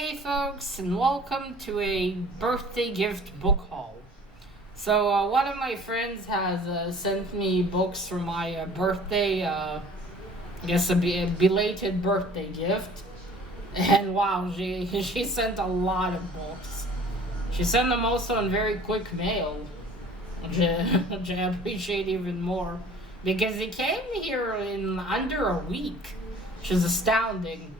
Hey folks, and welcome to a birthday gift book haul. One of my friends has sent me books for my birthday, I guess a belated birthday gift. And wow, she sent a lot of books. She sent them also in very quick mail, which I appreciate even more. Because he came here in under a week, which is astounding.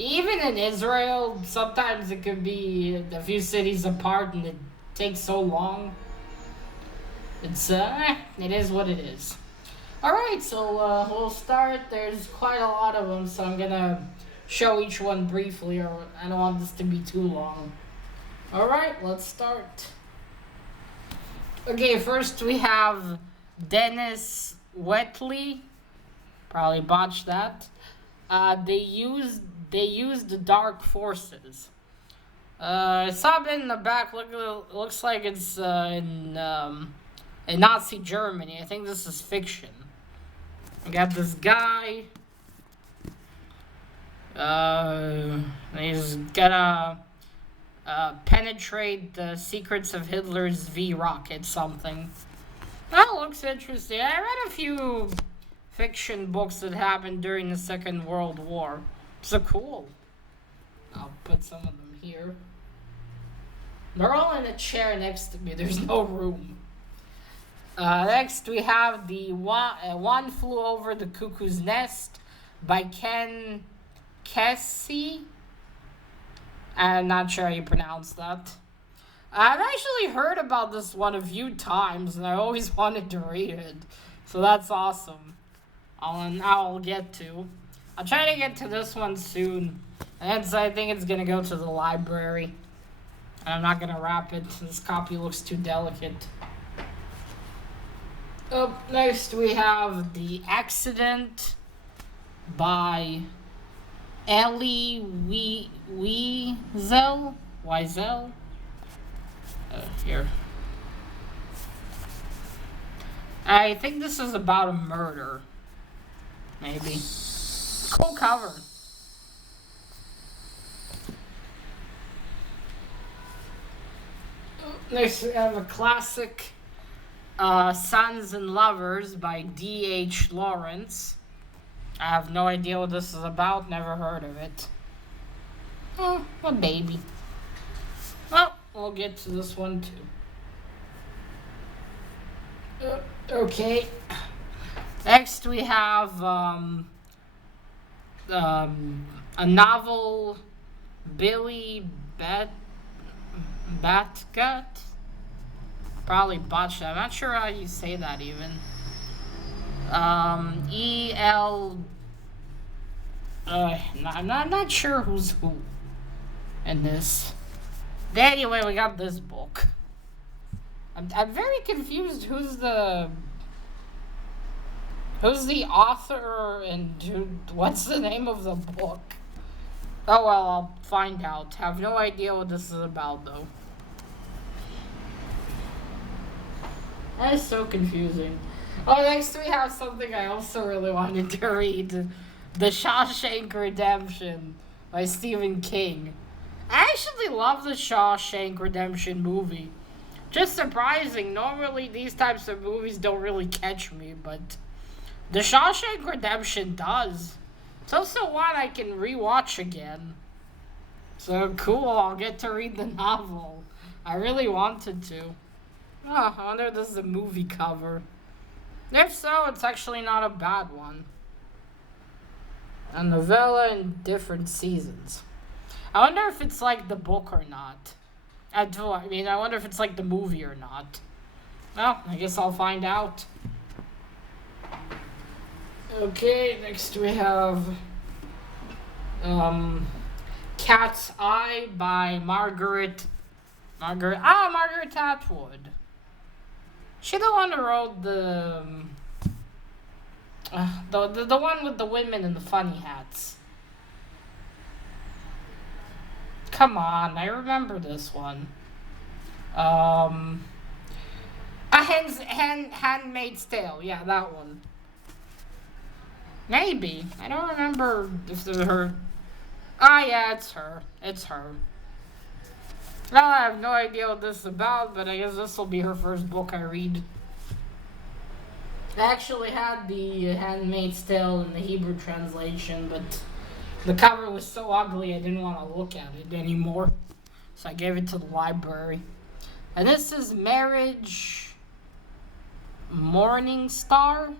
Even in Israel, sometimes it could be a few cities apart and it takes so long. It is what it is. Alright, we'll start. There's quite a lot of them, so I'm gonna show each one briefly, or I don't want this to be too long. Alright, let's start. Okay, first we have Dennis Wely. Probably botched that. They used the dark forces. I saw it in the back. Looks like it's in Nazi Germany. I think this is fiction. I got this guy. He's gonna penetrate the secrets of Hitler's V rocket something. That looks interesting. I read a few fiction books that happened during the Second World War. So cool. I'll put some of them here. They're all in a chair next to me. There's no room. Next, we have the One Flew Over the Cuckoo's Nest by Cassie. I'm not sure how you pronounce that. I've actually heard about this one a few times, and I always wanted to read it. So that's awesome. I'll get to. I'll try to get to this one soon. And I think it's going to go to the library. And I'm not going to wrap it. This copy looks too delicate. Up next we have The Accident by Ellie Wiesel. Here. I think this is about a murder. Maybe. Cool cover. Next we have a classic, Sons and Lovers by D.H. Lawrence. I have no idea what this is about, never heard of it. Oh, a baby. Well, we'll get to this one too. Okay. Next we have a novel, Billy Batgut. Probably botched that. I'm not sure how you say that even. I'm not sure who's who in this. Anyway, we got this book. I'm very confused. Who's the author and what's the name of the book? Oh well, I'll find out. Have no idea what this is about though. That is so confusing. Oh, next we have something I also really wanted to read. The Shawshank Redemption by Stephen King. I actually love the Shawshank Redemption movie. Just surprising. Normally these types of movies don't really catch me, but The Shawshank Redemption does. It's also one I can rewatch again. So cool, I'll get to read the novel. I really wanted to. Oh, I wonder if this is a movie cover. If so, it's actually not a bad one. A novella in different seasons. I wonder if it's like the book or not. I wonder if it's like the movie or not. Well, I guess I'll find out. Okay, next we have Cat's Eye by Margaret Atwood. She the one who wrote the one with the women in the funny hats. Come on, I remember this one. A Handmaid's Tale, yeah, that one. Maybe. I don't remember if they're her. Ah, yeah, it's her. It's her. Well, I have no idea what this is about, but I guess this will be her first book I read. I actually had the Handmaid's Tale in the Hebrew translation, but the cover was so ugly I didn't want to look at it anymore. So I gave it to the library. And this is Marriage Morningstar.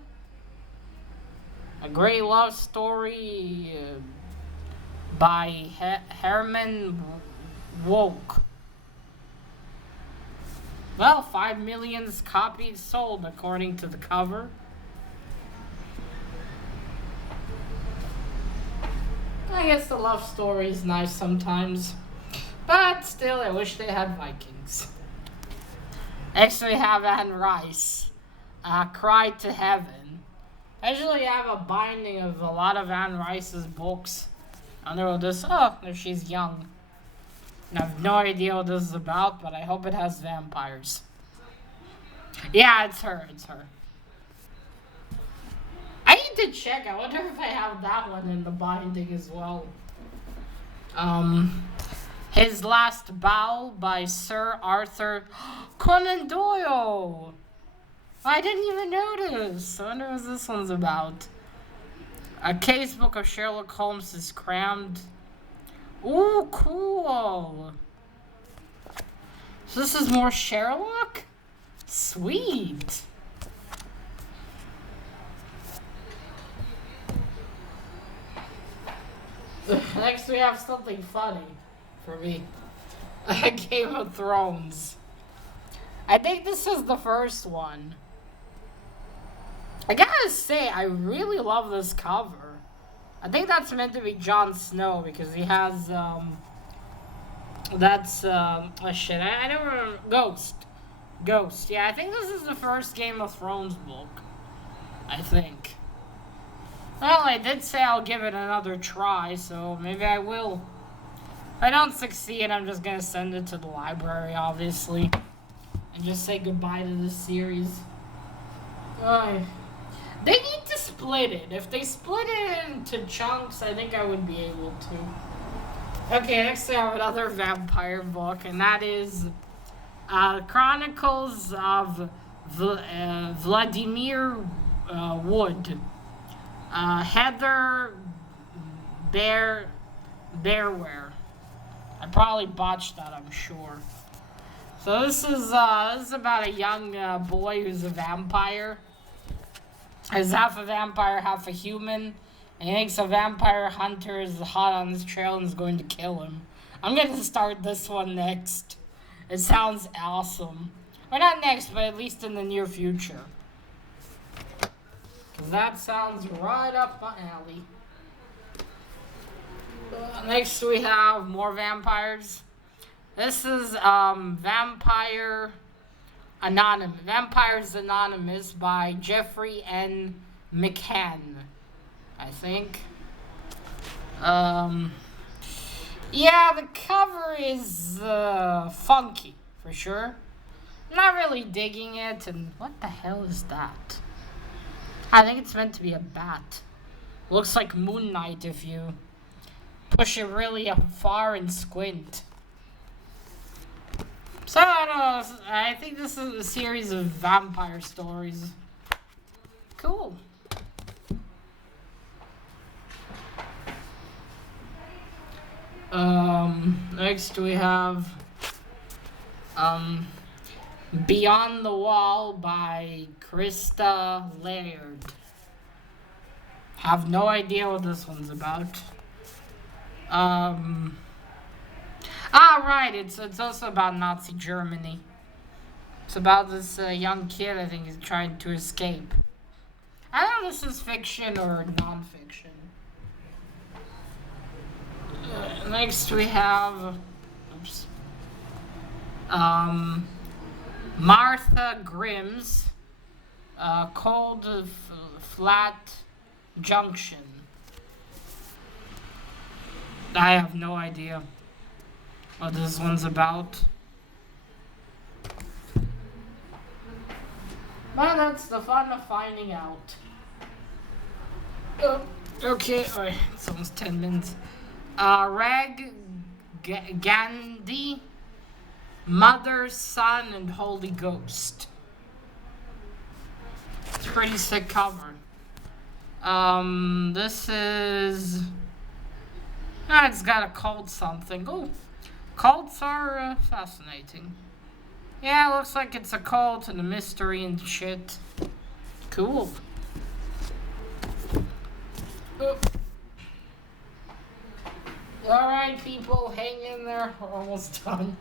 A great love story by Herman Woke. Well, 5 million copies sold according to the cover. I guess the love story is nice sometimes. But still, I wish they had Vikings. Next we have Anne Rice. Cry to Heaven. I usually have a binding of a lot of Anne Rice's books. And they're this, if she's young. And I have no idea what this is about, but I hope it has vampires. Yeah, it's her. I need to check. I wonder if I have that one in the binding as well. His Last Bow by Sir Arthur Conan Doyle. I didn't even notice. I wonder what this one's about. A casebook of Sherlock Holmes is crammed. Ooh, cool. So this is more Sherlock? Sweet. Next we have something funny for me. Game of Thrones. I think this is the first one. I gotta say, I really love this cover. I think that's meant to be Jon Snow because he has, shit, I don't remember. Ghost. Yeah, I think this is the first Game of Thrones book. I think. Well, I did say I'll give it another try, so maybe I will. If I don't succeed, I'm just gonna send it to the library, obviously. And just say goodbye to this series. They need to split it. If they split it into chunks, I think I would be able to. Okay, next I have another vampire book, and that is Chronicles of Vladimir Wood. Heather Bearware. I probably botched that, I'm sure. So this is about a young boy who's a vampire. He's half a vampire, half a human. And he thinks a vampire hunter is hot on his trail and is going to kill him. I'm going to start this one next. It sounds awesome. Or not next, but at least in the near future. Because that sounds right up my alley. Next we have more vampires. This is Vampires Anonymous by Jeffrey N. McCann, I think. Yeah, the cover is funky, for sure. Not really digging it, and what the hell is that? I think it's meant to be a bat. Looks like Moon Knight if you push it really far and squint. So, I don't know, I think this is a series of vampire stories. Cool. Next we have Beyond the Wall by Krista Laird. Have no idea what this one's about. Right, it's also about Nazi Germany. It's about this young kid, I think, is trying to escape. I don't know if this is fiction or non-fiction. Next we have Martha Grimm's Cold Flat Junction. I have no idea what this one's about. Well, that's the fun of finding out. Okay, alright, it's almost 10 minutes. Gandhi, Mother, Son, and Holy Ghost. It's a pretty sick cover. This is... it's got a cult something. Oh, cults are fascinating. Yeah, it looks like it's a cult and a mystery and shit. Cool. Alright, people, hang in there. We're almost done.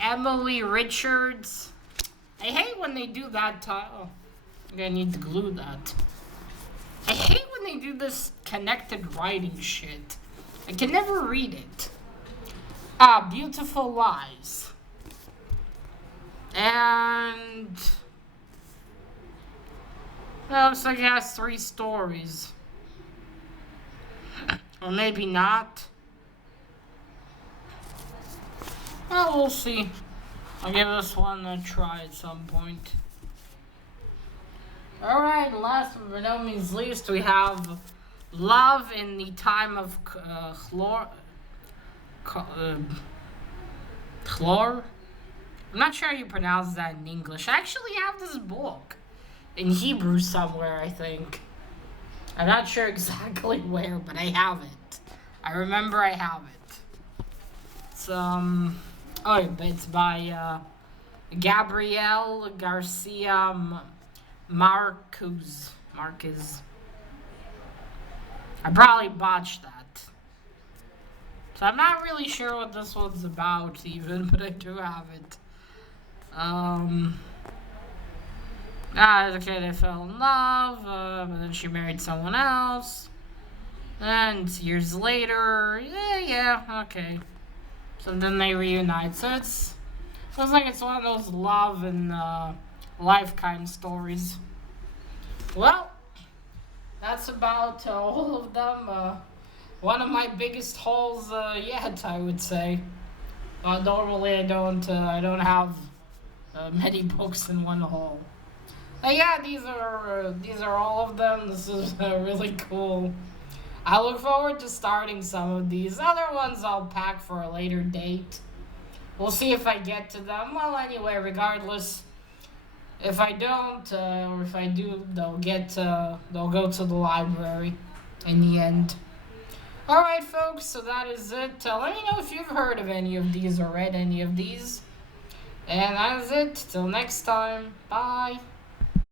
Emily Richards. I hate when they do that. Oh, I'm gonna need to glue that. I hate when they do this connected writing shit. I can never read it. Beautiful Lies. And... well, looks like it has 3 stories. Or maybe not. Well, we'll see. I'll give this one a try at some point. Alright, last but no means least, we have Love in the Time of Chlor? I'm not sure how you pronounce that in English. I actually have this book in Hebrew somewhere, I think. I'm not sure exactly where, but I have it. I remember I have it. It's, it's by, Gabriel, Garcia, Marquez. I probably botched that. So I'm not really sure what this one's about even, but I do have it. Okay, they fell in love, but then she married someone else. And years later, okay. So then they reunite. So it's feels like it's one of those love and life kind of stories. Well, that's about all of them. One of my biggest hauls yet, I would say. Normally I don't have many books in one haul. These are all of them. This is really cool. I look forward to starting some of these. Other ones I'll pack for a later date. We'll see if I get to them. Well, anyway, regardless, if I don't, or if I do, they'll go to the library in the end. Alright, folks, so that is it. Let me know if you've heard of any of these or read any of these. And that is it. Till next time. Bye.